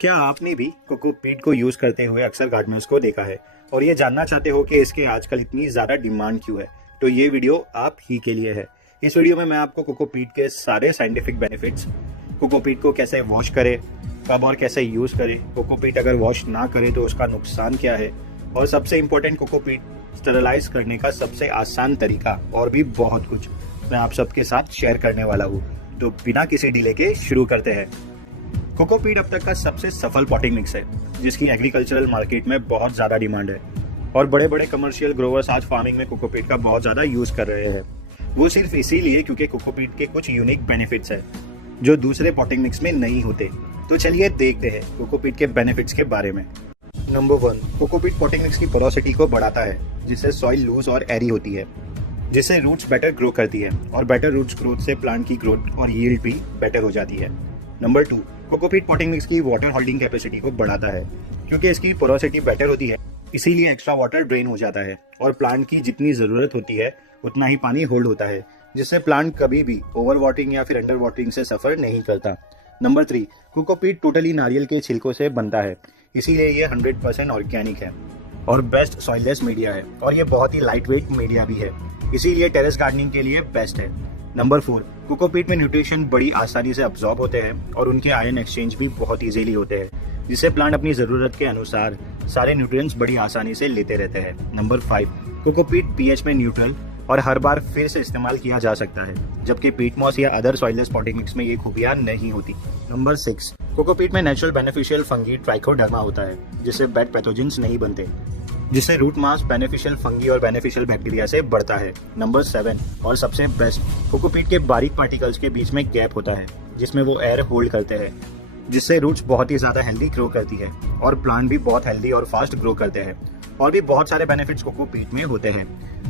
क्या आपने भी कोकोपीट को यूज करते हुए अक्सर गार्डनर्स को देखा है और ये जानना चाहते हो कि इसके आजकल इतनी ज्यादा डिमांड क्यों है? तो ये वीडियो आप ही के लिए है। इस वीडियो में मैं आपको कोकोपीट के सारे साइंटिफिक बेनिफिट्स, कोकोपीट को कैसे वॉश करें, कब और कैसे यूज करें, कोकोपीट अगर वॉश ना करें तो उसका नुकसान क्या है, और सबसे इम्पोर्टेंट कोकोपीट स्टेरलाइज करने का सबसे आसान तरीका और भी बहुत कुछ मैं आप सबके साथ शेयर करने वाला हूँ। तो बिना किसी डिले के शुरू करते हैं। कोकोपीट अब तक का सबसे सफल पॉटिंग मिक्स है जिसकी एग्रीकल्चरल मार्केट में बहुत ज्यादा डिमांड है और बड़े बड़े कमर्शियल ग्रोवर्स आज फार्मिंग में कोकोपीट का बहुत ज्यादा यूज कर रहे हैं। वो सिर्फ इसीलिए क्योंकि कोकोपीट के कुछ यूनिक बेनिफिट्स है जो दूसरे पॉटिंग मिक्स में नहीं होते। तो चलिए देखते हैं कोकोपीट के बेनिफिट्स के बारे में। नंबर 1, कोकोपीट पॉटिंग मिक्स की पोरोसिटी को बढ़ाता है जिससे सॉइल लूज और एरी होती है, जिससे रूट्स बेटर ग्रो करती है और बेटर रूट्स ग्रोथ से प्लांट की ग्रोथ और यील्ड भी बेटर हो जाती है। नंबर 2, कोकोपीट पॉटिंग मिक्स की वाटर होल्डिंग कैपेसिटी को बढ़ाता है क्योंकि इसकी पोरोसिटी बेटर होती है, इसीलिए एक्स्ट्रा वाटर ड्रेन हो जाता है और प्लांट की जितनी जरूरत होती है उतना ही पानी होल्ड होता है, जिससे प्लांट कभी भी ओवर वाटरिंग या फिर अंडर वाटरिंग से सफर नहीं करता। नंबर 3, कोकोपीट टोटली नारियल के छिलकों से बनता है, इसीलिए ये 100% ऑर्गेनिक है और बेस्ट सॉइललेस मीडिया है और ये बहुत ही लाइट वेट मीडिया भी है, इसीलिए टेरेस गार्डनिंग के लिए बेस्ट है। नंबर 4, कोकोपीट में न्यूट्रिशन बड़ी आसानी से अब्सॉर्ब होते हैं और उनके आयन एक्सचेंज भी बहुत इजीली होते हैं, जिससे प्लांट अपनी जरूरत के अनुसार सारे न्यूट्रिएंट्स बड़ी आसानी से लेते रहते हैं। नंबर 5, कोकोपीट पीएच में न्यूट्रल और हर बार फिर से इस्तेमाल किया जा सकता है, जबकि पीट मॉस या अदर सॉइललेस पॉटिंग मिक्स में ये खूबियां नहीं होती। नंबर 6, कोकोपीट में नेचुरल बेनिफिशियल फंगी ट्राइकोडर्मा होता है, जिससे बैड पैथोजेंस नहीं बनते, जिससे रूट मास बेनिफिशियल फंगी और बेनिफिशियल बैक्टीरिया से बढ़ता है। नंबर 7 और सबसे बेस्ट, कोकोपीट के बारीक पार्टिकल्स के बीच में गैप होता है जिसमें वो एयर होल्ड करते हैं, जिससे रूट्स बहुत ही ज्यादा हेल्दी ग्रो करती है और प्लांट भी बहुत हेल्दी और फास्ट ग्रो करते हैं। और भी बहुत सारे बेनिफिट्स कोकोपीट में होते हैं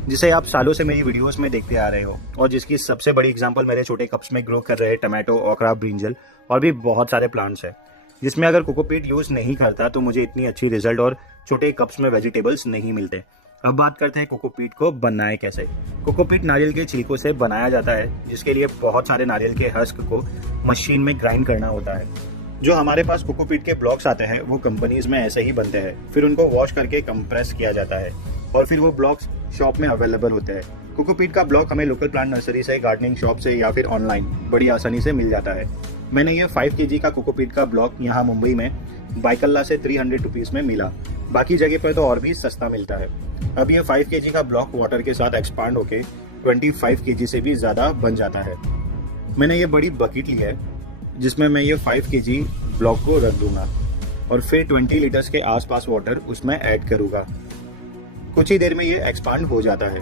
जिसे आप सालों से मेरी वीडियोस में देखते आ रहे हो और जिसकी सबसे बड़ी एग्जांपल मेरे छोटे कप्स में ग्रो कर रहे टमाटो, ओकरा, ब्रिंजल और भी बहुत सारे प्लांट्स हैं, जिसमें अगर कोकोपीट यूज नहीं करता तो मुझे इतनी अच्छी रिजल्ट और छोटे कप्स में वेजिटेबल्स नहीं मिलते। अब बात करते हैं कोकोपीट को बनाए कैसे। कोकोपीट नारियल के छिलकों से बनाया जाता है, जिसके लिए बहुत सारे नारियल के हस्क को मशीन में ग्राइंड करना होता है। जो हमारे पास कोकोपीट के ब्लॉक्स आते हैं वो कंपनीज में ऐसे ही बनते हैं, फिर उनको वॉश करके कंप्रेस किया जाता है और फिर वो ब्लॉक्स शॉप में अवेलेबल होते हैं। कोकोपीट का ब्लॉक हमें लोकल प्लांट नर्सरी से, गार्डनिंग शॉप से या फिर ऑनलाइन बड़ी आसानी से मिल जाता है। मैंने ये 5 kg का कोकोपीट का ब्लॉक यहाँ मुंबई में बाइकल्ला से 300 रुपीज में मिला, बाकी जगह पर तो और भी सस्ता मिलता है। अब ये 5 kg का ब्लॉक वाटर के साथ एक्सपांड होके 25 kg से भी ज्यादा बन जाता है। मैंने ये बड़ी बकेट ली है जिसमें मैं ये 5 kg ब्लॉक को रख दूंगा और फिर 20 लीटर्स के आसपास वाटर उसमें ऐड करूंगा। कुछ ही देर में ये एक्सपांड हो जाता है।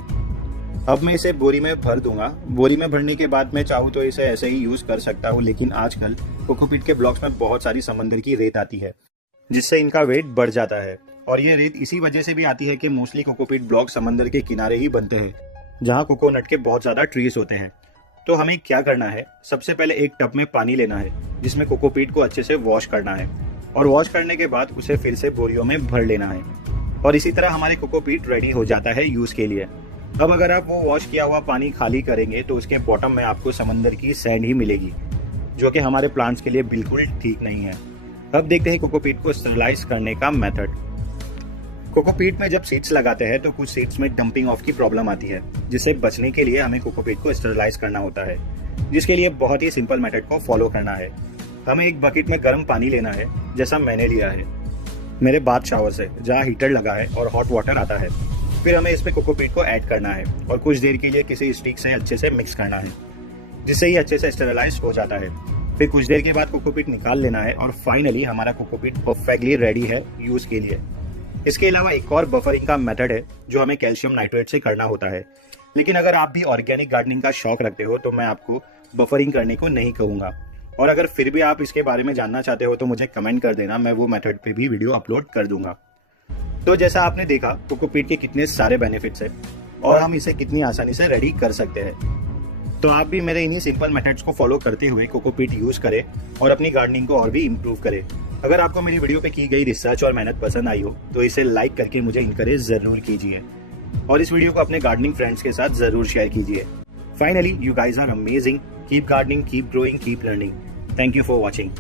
अब मैं इसे बोरी में भर दूंगा। बोरी में भरने के बाद मैं चाहूँ तो इसे ऐसे ही यूज कर सकता हूँ, लेकिन आजकल कोकोपीट के ब्लॉक्स में बहुत सारी समंदर की रेत आती है जिससे इनका वेट बढ़ जाता है और ये रेत इसी वजह से भी आती है कि मोस्टली कोकोपीट ब्लॉक समंदर के किनारे ही बनते हैं जहाँ कोकोनट के बहुत ज्यादा ट्रीज होते हैं। तो हमें क्या करना है, सबसे पहले एक टब में पानी लेना है जिसमें कोकोपीट को अच्छे से वॉश करना है और वॉश करने के बाद उसे फिर से बोरियों में भर लेना है और इसी तरह हमारे कोकोपीट रेडी हो जाता है यूज के लिए। अब अगर आप वो वॉश किया हुआ पानी खाली करेंगे तो उसके बॉटम में आपको समंदर की सैंड ही मिलेगी, जो कि हमारे प्लांट्स के लिए बिल्कुल ठीक नहीं है। अब देखते हैं कोकोपीट को स्टरलाइज करने का मेथड। कोकोपीट में जब सीड्स लगाते हैं तो कुछ सीड्स में डंपिंग ऑफ की प्रॉब्लम आती है, जिससे बचने के लिए हमें कोकोपीट को स्टरलाइज करना होता है, जिसके लिए बहुत ही सिंपल मेथड को फॉलो करना है। हमें एक बकेट में गर्म पानी लेना है जैसा मैंने लिया है मेरे बाथ शावर से, जहाँ हीटर लगा है और हॉट वाटर आता है। फिर हमें इसमें कोकोपीट को ऐड करना है और कुछ देर के लिए किसी स्टिक से अच्छे से मिक्स करना है, जिससे ये अच्छे से स्टेरलाइज हो जाता है। फिर कुछ देर के बाद कोकोपीट निकाल लेना है और फाइनली हमारा कोकोपीट परफेक्टली रेडी है यूज के लिए। इसके अलावा एक और बफरिंग का मेथड है जो हमें कैल्शियम नाइट्रेट से करना होता है, लेकिन अगर आप भी ऑर्गेनिक गार्डनिंग का शौक रखते हो तो मैं आपको बफरिंग करने को नहीं कहूंगा, और अगर फिर भी आप इसके बारे में जानना चाहते हो तो मुझे कमेंट कर देना, मैं वो मेथड पे भी वीडियो अपलोड कर दूंगा। तो जैसा आपने देखा कोकोपीट के कितने सारे बेनिफिट्स है और हम इसे कितनी आसानी से रेडी कर सकते हैं। तो आप भी मेरे इन्हीं सिंपल मेथड्स को फॉलो करते हुए कोकोपीट यूज करें और अपनी गार्डनिंग को और भी इम्प्रूव करें। अगर आपको मेरी वीडियो पे की गई रिसर्च और मेहनत पसंद आई हो तो इसे लाइक करके मुझे इनकरेज जरूर कीजिए और इस वीडियो को अपने गार्डनिंग फ्रेंड्स के साथ जरूर शेयर कीजिए। Finally, you guys are amazing. Keep gardening, keep growing, keep learning. Thank you for watching.